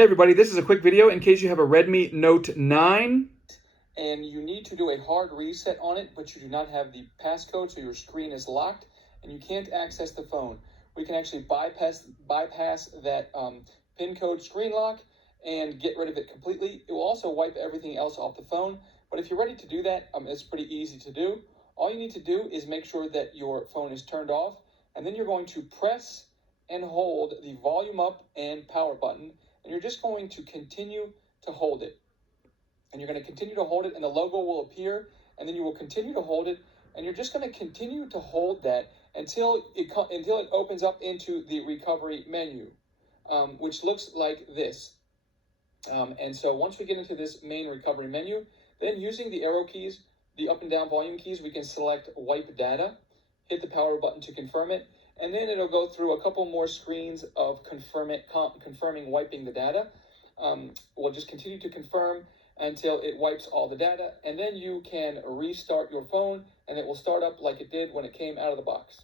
Hey everybody, this is a quick video in case you have a Redmi Note 9. And you need to do a hard reset on it, but you do not have the passcode, so your screen is locked and you can't access the phone. We can actually bypass that pin code screen lock and get rid of it completely. It will also wipe everything else off the phone, but if you're ready to do that, it's pretty easy to do. All you need to do is make sure that your phone is turned off, and then you're going to press and hold the volume up and power button, and you're just going to continue to hold it. And you're going to continue to hold it, and the logo will appear, and then you will continue to hold it, and you're just going to continue to hold that until it opens up into the recovery menu, which looks like this. And so once we get into this main recovery menu, then using the arrow keys, the up and down volume keys, we can select wipe data, hit the power button to confirm it, and then it'll go through a couple more screens of confirming wiping the data. We'll just continue to confirm until it wipes all the data, and then you can restart your phone and it will start up like it did when it came out of the box.